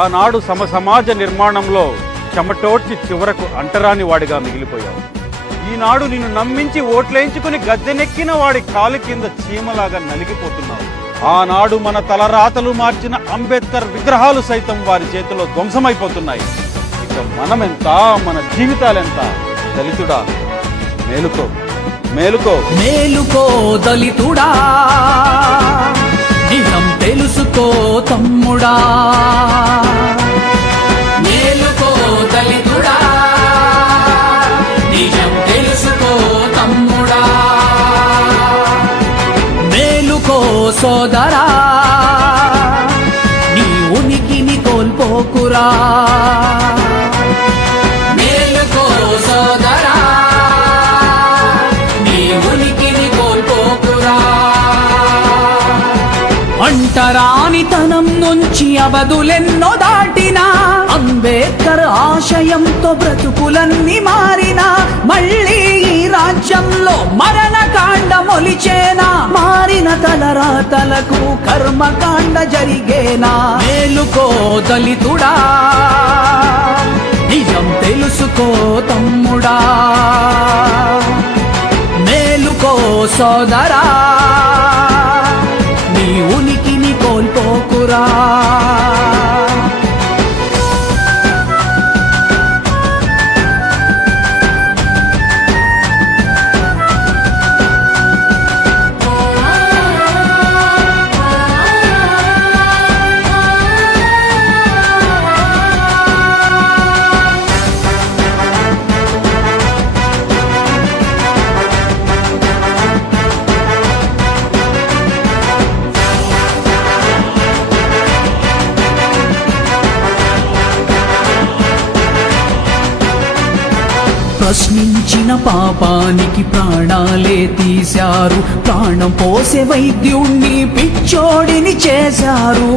ఆనాడు సమాజ నిర్మాణంలో చెమటోడ్చి చివరకు అంటరాని వాడిగా మిగిలిపోయావు. ఈనాడు నిన్ను నమ్మించి ఓట్లేయించుకుని గద్దెనెక్కిన వాడి కాలు కింద చీమలాగా నలిగిపోతున్నావు. ఆనాడు మన తలరాతలు మార్చిన అంబేద్కర్ విగ్రహాలు సైతం వారి చేతిలో ధ్వంసమైపోతున్నాయి. ఇక మనమెంత, మన జీవితాలెంత? దళితుడా మేలుకో, మేలుకో, మేలుకో దళితుడా, నిజం తెలుసుకో తమ్ముడా. మేలుకో దళితుడా, నిజం తెలుసుకో తమ్ముడా. మేలుకో సోదరా, నీ ఉనికిని కోల్పోకురా. మేలుకో సోదరా, నీ ఉనికిని కోల్పోకురా. అంటరానితనం నుంచి అవధులెన్నో దాటినా, అంబేద్కర్ ఆశయంతో బ్రతుకులన్నీ మారినా, మళ్ళీ ఈ రాజ్యంలో మరణకాండ మొలిచేనా, మారిన తలరాతలకు కర్మకాండ జరిగేనా. మేలుకో దళితుడా, నిజం తెలుసుకో తమ్ముడా. మేలుకో సోదరా, నీ ఉనికిని కోల్పోకురా. ప్రశ్నించిన పాపానికి ప్రాణాలే తీశారు, ప్రాణం పోసే వైద్యుణ్ణి పిచ్చోడిని చేశారు.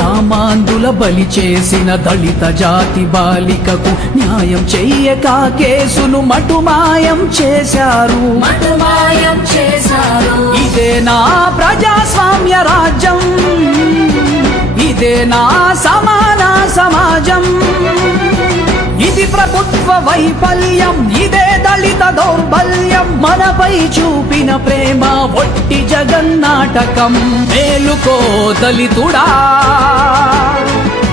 కామాంధుల బలి చేసిన దళిత జాతి బాలికకు న్యాయం చెయ్యక కేసును మటుమాయం చేశారు. ఇదే నా ప్రజాస్వామ్య రాజ్యం, ఇదే నా సమాన సమాజం. ఇది ప్రభుత్వ వైఫల్యం, ఇదే దళిత దౌర్బల్యం. మనపై చూపిన ప్రేమ ఒట్టి జగన్నాటకం. మేలుకో దళితుడా,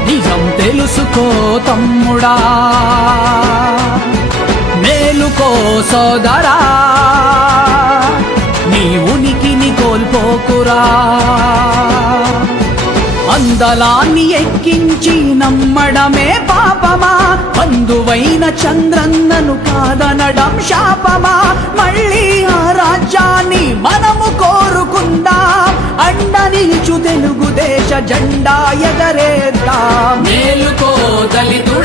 నిజం తెలుసుకో తమ్ముడా. మేలుకో సోదరా, నీ ఉనికిని కోల్పోకురా. అందలాన్ని ఎక్కించి నమ్మడమే పాపమా, బంధువైన చంద్రన్నను కాదనడం శాపమా. మళ్ళీ ఆ రాజ్యాన్ని మనము కోరుకుందాం, అండ నిలుచు తెలుగుదేశ జెండా ఎగరేద్దాం. మేలుకో దళితుడా.